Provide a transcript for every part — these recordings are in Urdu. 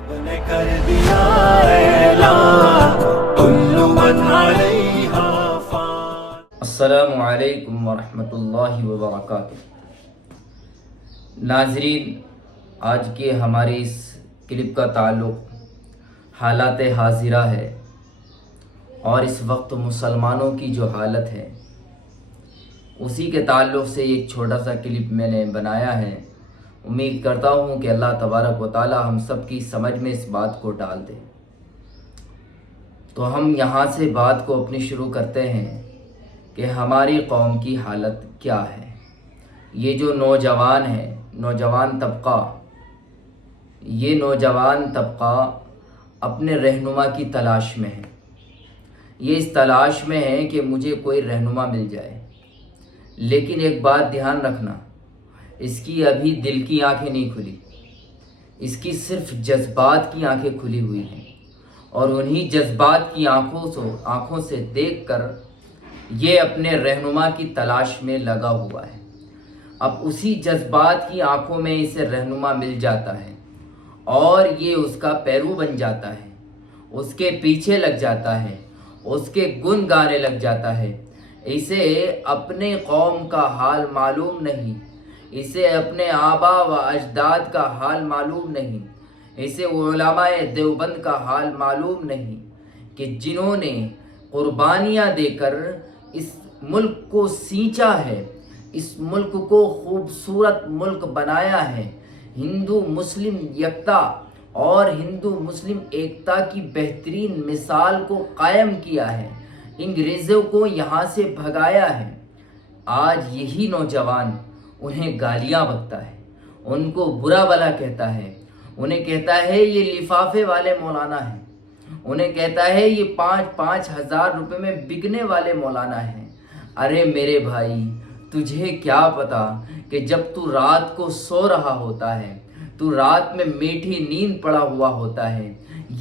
رب نے کر دیا اعلان کل من علیہا فان۔ السلام علیکم ورحمۃ اللہ وبرکاتہ۔ ناظرین، آج کے ہماری اس کلپ کا تعلق حالات حاضرہ ہے اور اس وقت مسلمانوں کی جو حالت ہے اسی کے تعلق سے ایک چھوٹا سا کلپ میں نے بنایا ہے۔ امید کرتا ہوں کہ اللہ تبارک و تعالی ہم سب کی سمجھ میں اس بات کو ڈال دے۔ تو ہم یہاں سے بات کو اپنی شروع کرتے ہیں کہ ہماری قوم کی حالت کیا ہے۔ یہ جو نوجوان ہے، نوجوان طبقہ اپنے رہنما کی تلاش میں ہے۔ یہ اس تلاش میں ہے کہ مجھے کوئی رہنما مل جائے، لیکن ایک بات دھیان رکھنا، اس کی ابھی دل کی آنکھیں نہیں کھلی، اس کی صرف جذبات کی آنکھیں کھلی ہوئی ہیں، اور انہی جذبات کی آنکھوں سے دیکھ کر یہ اپنے رہنما کی تلاش میں لگا ہوا ہے۔ اب اسی جذبات کی آنکھوں میں اسے رہنما مل جاتا ہے اور یہ اس کا پیرو بن جاتا ہے، اس کے پیچھے لگ جاتا ہے، اس کے گن گانے لگ جاتا ہے۔ اسے اپنے قوم کا حال معلوم نہیں، اسے اپنے آبا و اجداد کا حال معلوم نہیں، اسے علماء دیوبند کا حال معلوم نہیں کہ جنہوں نے قربانیاں دے کر اس ملک کو سینچا ہے، اس ملک کو خوبصورت ملک بنایا ہے، ہندو مسلم یکتا اور ہندو مسلم ایکتا کی بہترین مثال کو قائم کیا ہے، انگریزوں کو یہاں سے بھگایا ہے۔ آج یہی نوجوان انہیں گالیاں بکتا ہے، ان کو برا بھلا کہتا ہے، انہیں کہتا ہے یہ لفافے والے مولانا ہیں، انہیں کہتا ہے یہ 5,000 روپے میں بکنے والے مولانا ہیں۔ ارے میرے بھائی، تجھے کیا پتا کہ جب تو رات کو سو رہا ہوتا ہے، تو رات میں میٹھی نیند پڑا ہوا ہوتا ہے،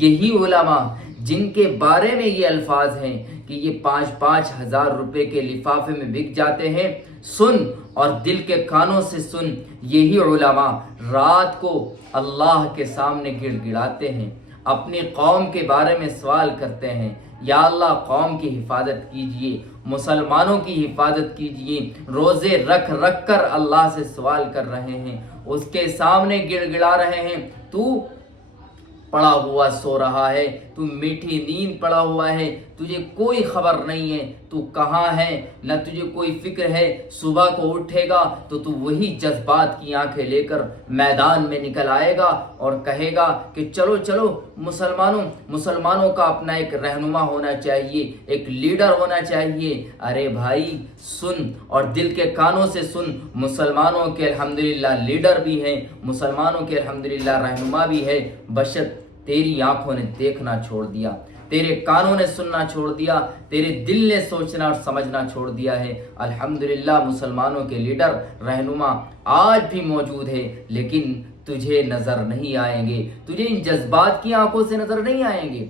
یہی علماء جن کے بارے میں یہ الفاظ ہیں کہ یہ 5,000 روپے کے لفافے میں بک جاتے ہیں، سن اور دل کے کانوں سے سن، یہی علماء رات کو اللہ کے سامنے گڑ گڑاتے ہیں، اپنی قوم کے بارے میں سوال کرتے ہیں، یا اللہ قوم کی حفاظت کیجئے، مسلمانوں کی حفاظت کیجئے، روزے رکھ کر اللہ سے سوال کر رہے ہیں، اس کے سامنے گڑ گڑا رہے ہیں۔ تو پڑا ہوا سو رہا ہے، تو میٹھی نیند پڑا ہوا ہے، تجھے کوئی خبر نہیں ہے تو کہاں ہے، نہ تجھے کوئی فکر ہے۔ صبح کو اٹھے گا تو وہی جذبات کی آنکھیں لے کر میدان میں نکل آئے گا اور کہے گا کہ چلو مسلمانوں کا اپنا ایک رہنما ہونا چاہیے، ایک لیڈر ہونا چاہیے۔ ارے بھائی سن اور دل کے کانوں سے سن، مسلمانوں کے الحمدللہ لیڈر بھی ہیں، مسلمانوں کے الحمدللہ رہنما بھی ہے، بشر تیری آنکھوں نے دیکھنا چھوڑ دیا، تیرے کانوں نے سننا چھوڑ دیا، تیرے دل نے سوچنا اور سمجھنا چھوڑ دیا ہے۔ الحمدللہ مسلمانوں کے لیڈر رہنما آج بھی موجود ہے، لیکن تجھے نظر نہیں آئیں گے، تجھے ان جذبات کی آنکھوں سے نظر نہیں آئیں گے۔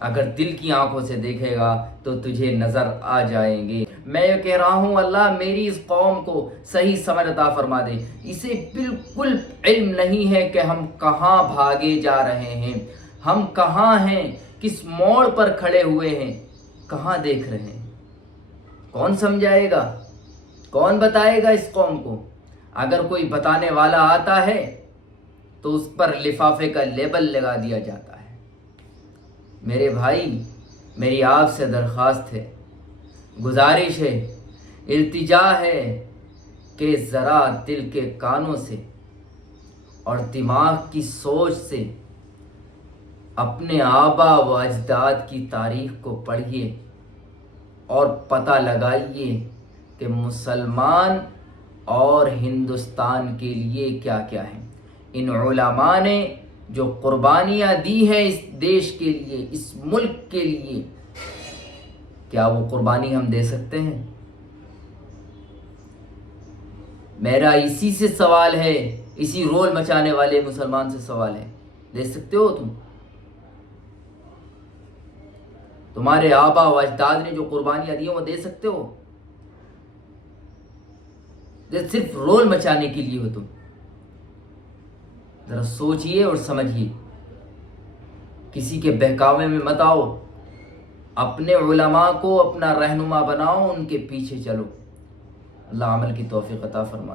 اگر دل کی آنکھوں سے دیکھے گا تو تجھے نظر آ جائیں گے۔ میں یہ کہہ رہا ہوں اللہ میری اس قوم کو صحیح سمجھ عطا فرما دے۔ اسے بالکل علم نہیں ہے کہ ہم کہاں بھاگے جا رہے ہیں، ہم کہاں ہیں، کس موڑ پر کھڑے ہوئے ہیں، کہاں دیکھ رہے ہیں۔ کون سمجھائے گا، کون بتائے گا اس قوم کو؟ اگر کوئی بتانے والا آتا ہے تو اس پر لفافے کا لیبل لگا دیا جاتا ہے۔ میرے بھائی، میری آپ سے درخواست ہے، گزارش ہے، التجا ہے کہ ذرا دل کے کانوں سے اور دماغ کی سوچ سے اپنے آبا و اجداد کی تاریخ کو پڑھیے اور پتہ لگائیے کہ مسلمان اور ہندوستان کے لیے کیا کیا ہے۔ ان علماء نے جو قربانیاں دی ہیں اس دیش کے لیے، اس ملک کے لیے، کیا وہ قربانی ہم دے سکتے ہیں؟ میرا اسی سے سوال ہے، اسی رول مچانے والے مسلمان سے سوال ہے، دے سکتے ہو تم؟ تمہارے آبا و اجداد نے جو قربانیاں دی ہیں وہ دے سکتے ہو؟ صرف رول مچانے کے لیے ہو تم؟ ذرا سوچئے اور سمجھیے کسی کے بہکاوے میں مت آؤ، اپنے علماء کو اپنا رہنما بناؤ، ان کے پیچھے چلو۔ اللہ عمل کی توفیق عطا فرمائے۔